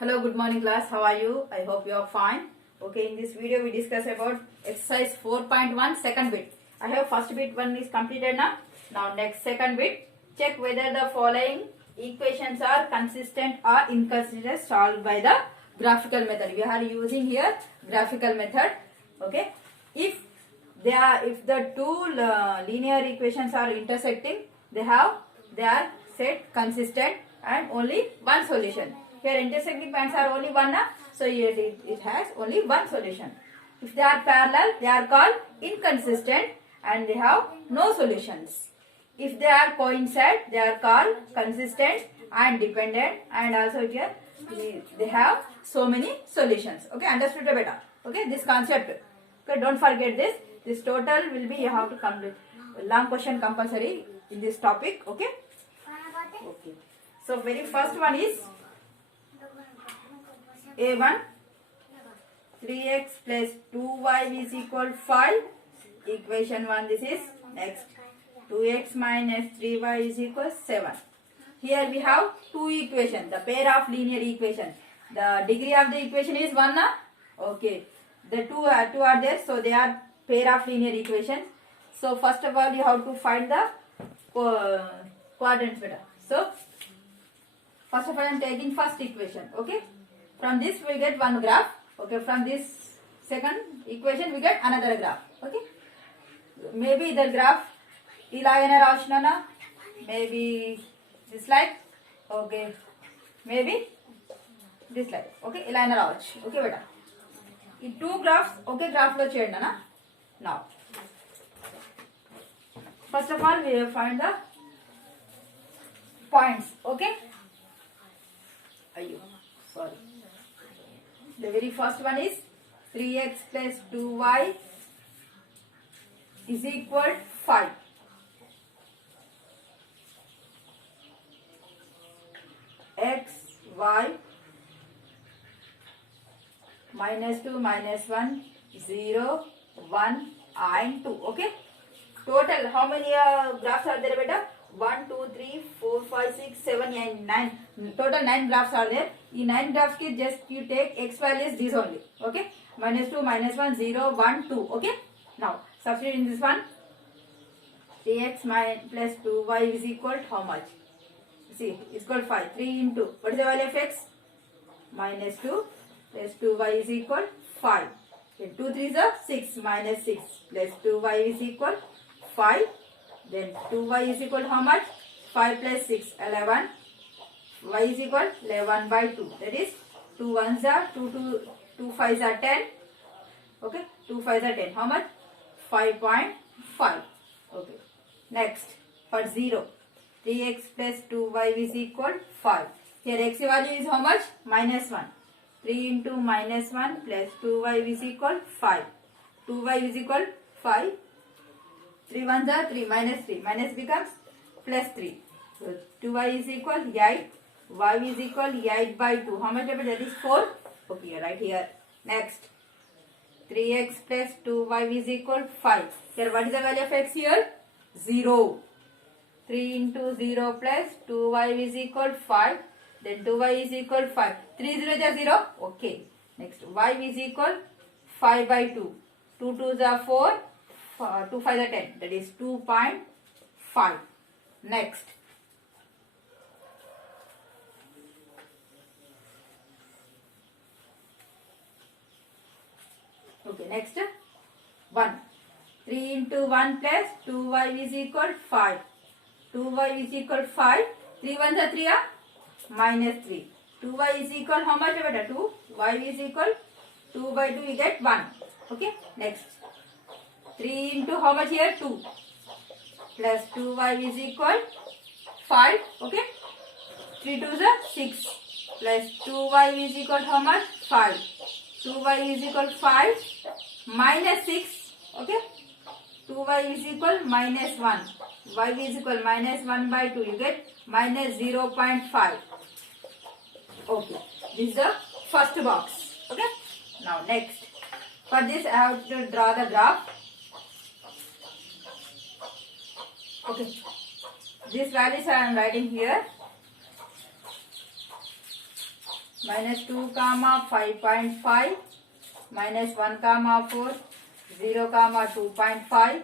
Hello, good morning class. How are you? I hope you are fine. Okay, in this video we discuss about exercise 4.1 second bit. I have first bit one is completed now. Now next second bit. Check whether the following equations are consistent or inconsistent solved by the graphical method. We are using here graphical method. Okay. If the two linear equations are intersecting, they are set consistent and only one solution. Here intersecting points are only one, so it has only one solution. If they are parallel, they are called inconsistent and they have no solutions. If they are coincide, they are called consistent and dependent, and also here they have so many solutions. Okay, understood better? Okay, this concept. Okay, don't forget this. This total will be, you have to complete long question compulsory in this topic. Okay. Okay. So very first one is A1, 3x plus 2y is equal 5. Equation 1 this is. Next, 2x minus 3y is equal 7. Here we have two equations, the pair of linear equation. The degree of the equation is 1. Okay. The two are there, so they are pair of linear equations. So first of all you have to find the quadrants better. So first of all I am taking first equation. Okay. From this we get one graph. Okay. From this second equation we get another graph. Okay. Maybe the graph ilagane raasnana, maybe this like. Okay. Maybe this like. Okay. Ilagane raavachu. Okay beta. ఈ two graphs ఒకే graph లో చేయండి అన్న. Now first of all we find the points. Okay, అయ్యో sorry. The very first one is 3x plus 2y is equal 5. x, y minus 2 minus 1 0 1 and 2. Okay, total how many graphs are there beta? 1 2 3 4 5 6 7 and 9. Total 9 graphs are there. In 9 graphs ki just you take x values this only. Okay, minus 2 minus 1 0 1 2. Okay, now substitute in this one. 3x plus 2y is equal to how much? See, it's equal 5. 3 into what is the value of x? Minus 2 plus 2y is equal 5. Then 2 3s are 6 minus 6 plus 2y is equal 5. Then 2y is equal to how much? 5 plus 6 11. Y is equal 11 by 2. That is 2 1s are 2 5s are 10. Okay, 2 5s are 10. How much? 5.5. Okay. Next, for 0, 3x plus 2y is equal 5. Here x value is how much? Minus 1. 3 into minus 1 plus 2y is equal 5. 2y is equal 5. 3 1s are 3 minus 3. Minus becomes plus 3. So 2y is equal 8. Y is equal 8 by 2. How much of it? That is 4. Okay, right here. Next, 3x plus 2y is equal 5. Here what is the value of x here? 0. 3 into 0 plus 2y is equal 5. Then 2y is equal 5. 3 0 is 0. Okay. Next, y is equal 5 by 2. 2 2s are 4. 2 5 are 10. That is 2.5. Next. Okay, next 1. 3 into 1 plus 2y is equal 5. 2y is equal 5. 3 1s are 3. Minus 3. 2y is equal how much beta? 2. Y is equal 2 by 2 you get 1. Okay. Next. 3 into how much here? 2. Plus 2y is equal 5. Okay. 3 2s are 6. Plus 2y is equal how much? 5. 2y is equal 5. Minus 6. Okay. 2y is equal minus 1. Y is equal minus 1 by 2. You get minus 0.5. Okay. This is the first box. Okay. Now next. For this I have to draw the graph. Okay. These values I am writing here. minus 2 comma 5.5, minus 1 comma 4, 0 comma 2.5,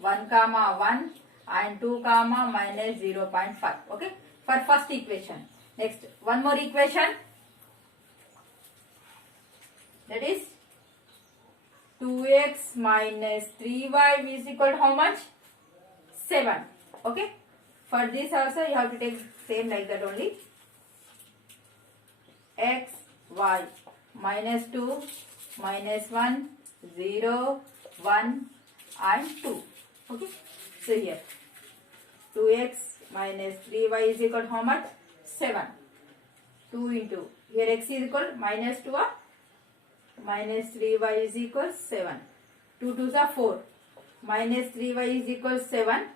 1 comma 1 and 2 comma minus 0.5. Okay, for first equation. Next, one more equation, that is 2x minus 3y is equal to how much? 7. Okay, for this also you have to take same like that only. X, y, minus 2, minus 1, 0, 1 and 2. Okay, so here 2x minus 3y is equal to how much? 7. 2 into, here x is equal to minus 2 or minus 3y is equal 7. 2 2s are 4. Minus 3y is equal 7.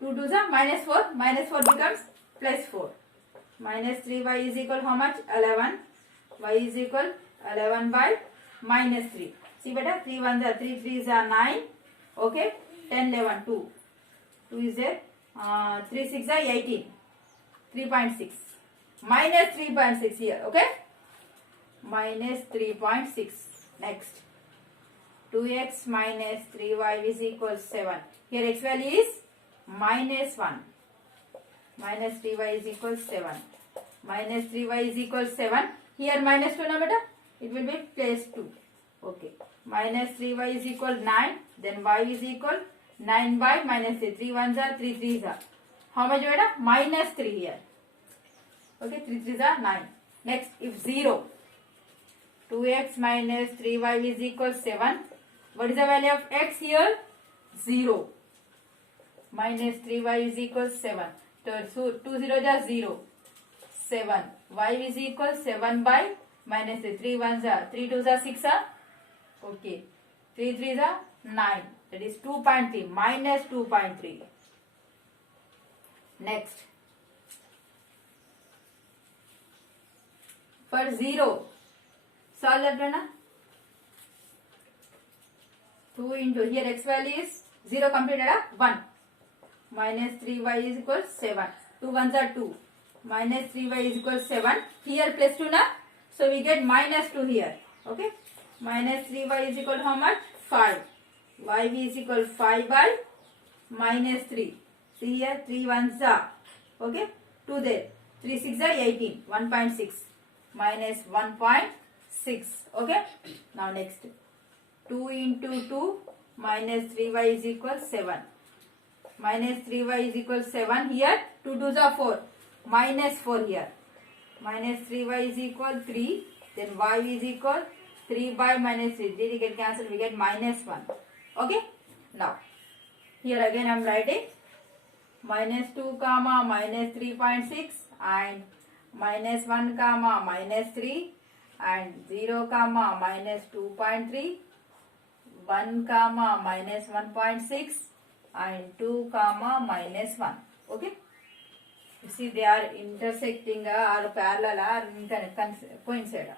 2 2s are minus 4. Minus 4 becomes plus 4. Minus 3y is equal how much? 11. Y is equal 11 by minus 3. See beta, 3 1s are 3 3s are 9. Okay, 10 11 2. 2 is there. 3 6 are 18. 3.6. Minus 3.6 here. Okay, minus 3.6. Next, 2x minus 3y is equal 7. Here x value is minus 1. Minus 3y is equal 7. Minus 3y is equal 7. Here minus 2 na beta, it will be plus 2. Okay, minus 3y is equal 9. Then y is equal 9 by minus 3. 3 1s are 3 3s are. How much beta? Minus 3 here. Okay, 3 3s are 9. Next, if 0, 2x minus 3y is equal 7. What is the value of x here? 0. Minus 3y is equal 7. So 2 0 is 0. 7. Y is equal 7 by minus 3. 3 1s are 3 2s are 6 are. Okay. 3 3s are 9. That is 2.3. Minus 2.3. Next. For 0. Solve that one. 2 into, here x value is 0 completed 1. Minus 3y is equal 7. 2 1s are 2. Minus 3y is equal 7. Here plus 2 na. So we get minus 2 here. Okay. Minus 3y is equal to how much? 5. Y is equal 5 by minus 3. See here 3 1s are. Okay. 2 there. 3 6 are 18. 1.6. Minus 1.6. Okay. Now next. 2 into 2 minus 3y is equal 7. Minus 3y is equal 7. Here 2 2s are 4. Minus 4 here. Minus 3y is equal 3. Then y is equal 3 by minus 3. 3 get cancelled. We get minus 1. Okay. Now here again I am writing minus 2 comma minus 3.6 and minus 1 comma minus 3 and 0 comma minus 2.3, 1 comma minus 1.6 and 2 comma minus 1. Okay. You see they are intersecting or parallel or coincide.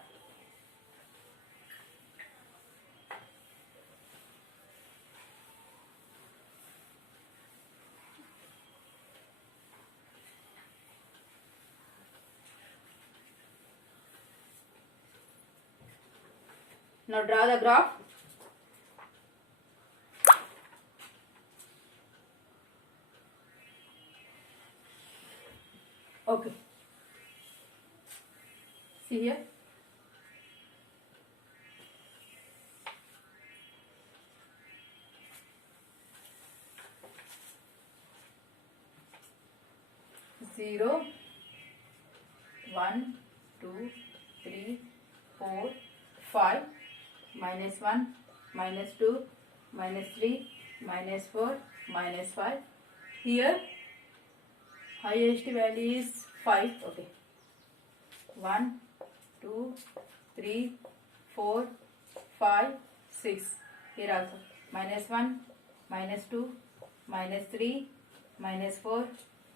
Now draw the graph. Okay. See here. Zero, 1, 2, 3, 4, 5. Minus 1, minus 2, minus 3, minus 4, minus 5. Here, highest value is 5. Okay. 1, 2, 3, 4, 5, 6. Here also. Minus 1, minus 2, minus 3, minus 4,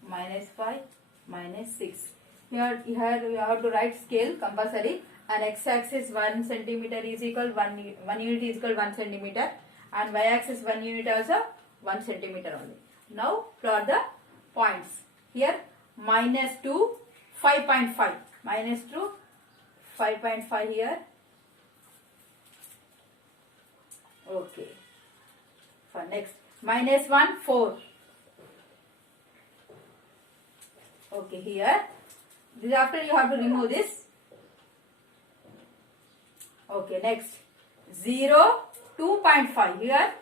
minus 5, minus 6. Here you have to write scale compulsory. And x-axis 1 centimeter is equal 1 unit is equal 1 centimeter and y-axis 1 unit also 1 centimeter only. Now plot the points. Here minus 2 5.5, minus 2 5.5 here. Okay. For next, minus 1, 4. Okay, here. This after you have to remove this. Okay, next 0, 2.5 here.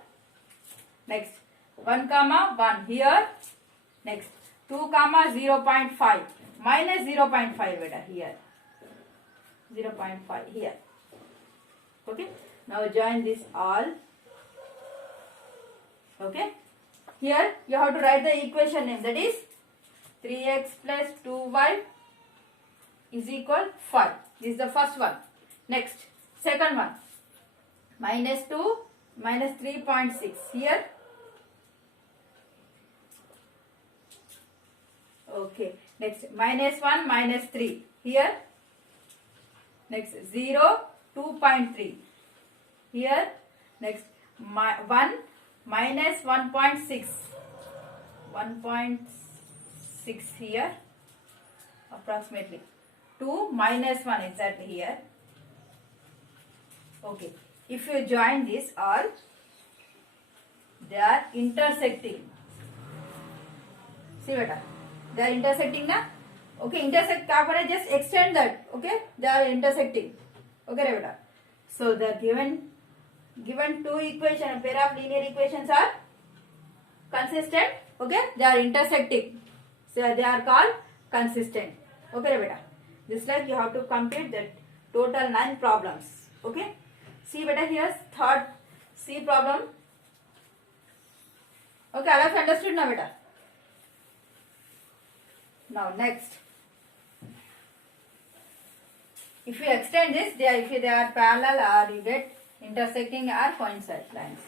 Next 1 comma 1 here. Next 2 comma 0.5 minus 0.5 beta here. 0.5 here. Okay. Now join this all. Okay. Here you have to write the equation name, that is 3x plus 2y is equal 5. This is the first one. Next, second one, minus 2 minus 3.6 here. Okay. Next, minus 1 minus 3 here. Next, 0, 2.3 here. Next, 1 minus 1.6. 1.6 here approximately. 2 minus 1 exactly here. Okay. If you join this all, they are intersecting. See beta, they are intersecting na. Okay, intersect ka just extend that. Okay, they are intersecting. Okay beta. So the given two equation, pair of linear equations are consistent. Okay, they are intersecting. So they are called consistent. Okay beta. Just like you have to complete that total 9 problems. Okay. See beta, here third C problem. Okay, all of you understood now beta. Now next, if you extend this, if they are parallel or you get intersecting or coincide lines.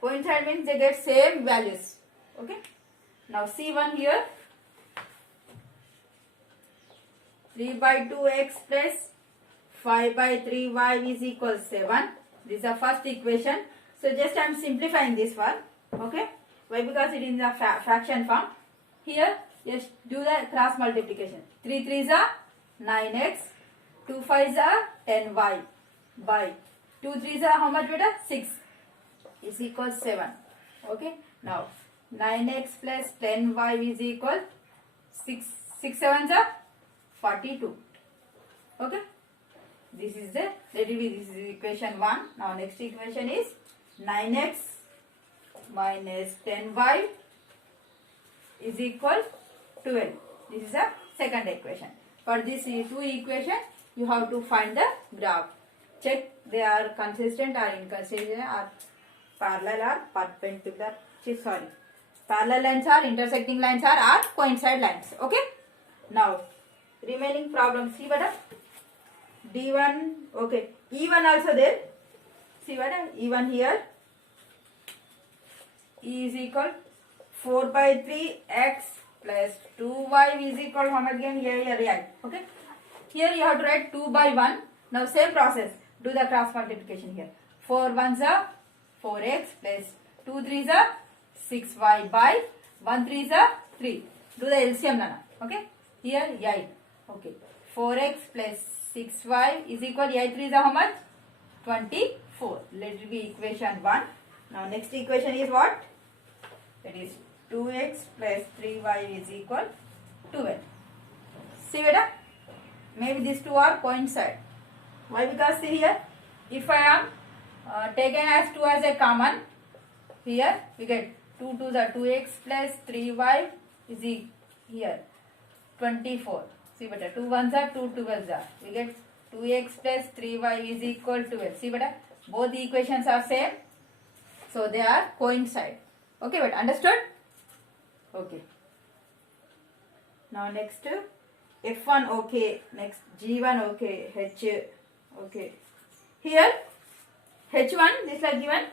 Coincide means they get same values. Okay. Now C1 here, 3 by 2x plus 5 by 3y is equal 7. This is the first equation. So just I am simplifying this one. Okay. Why? Because it is in the fraction form. Here, just do the cross multiplication. 3 3s are 9x, 2 5s are 10y by 2 3s are how much beta? 6 is equal 7. Okay. Now 9x plus 10y is equal 6 7s are 42. Okay. This is this is equation 1. Now next equation is 9x minus 10y is equal 12. This is the second equation. For this two equation, you have to find the graph. Check they are consistent or inconsistent or parallel or perpendicular. Sorry, parallel lines are intersecting lines are coincide lines. Okay. Now remaining problem. See beta. D1. Okay. E1 also there. See beta. E1 here. E is equal 4 by 3 x plus 2y is equal how much again? Here. Okay. Here you have to write 2 by 1. Now same process. Do the cross multiplication here. 4 1s are 4x plus 2 3s are 6y by 1 3s are 3. Do the LCM nana. Okay. Here 8. Okay. 4x plus 6y is equal 8 3s are how much? 24. Let it be equation 1. Now next equation is what? That is 2x plus 3y is equal 12. See beta? Maybe these two are coincide. Why? Because see here, if I am taken as 2 as a common, here we get 2 to the 2x plus 3y is here 24. See beta, 2 1s are 2 12s are. We get 2x plus 3y is equal to 12. See beta, both the equations are same. So they are coincide. Okay, but understood? Okay. Now next F1 okay. Next G1 okay. H okay. Here H1 this is given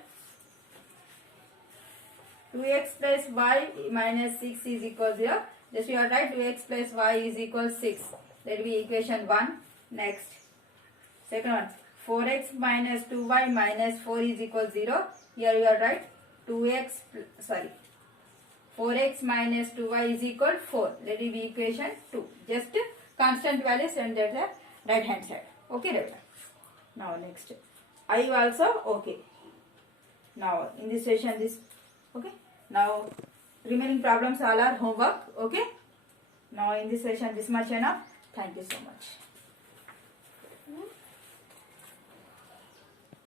2x plus y minus 6 is equal 0. Just you are right, 2x plus y is equal 6. That will be equation 1. Next, second one, 4x minus 2y minus 4 is equal 0. Here you are right, 4x minus 2y is equal 4. That will be equation 2. Just constant values and that right hand side. Okay, beta. Now next, I also okay. Now in this session, this okay. Now remaining problems all are homework. Okay. Now in this session, this much enough. Thank you so much.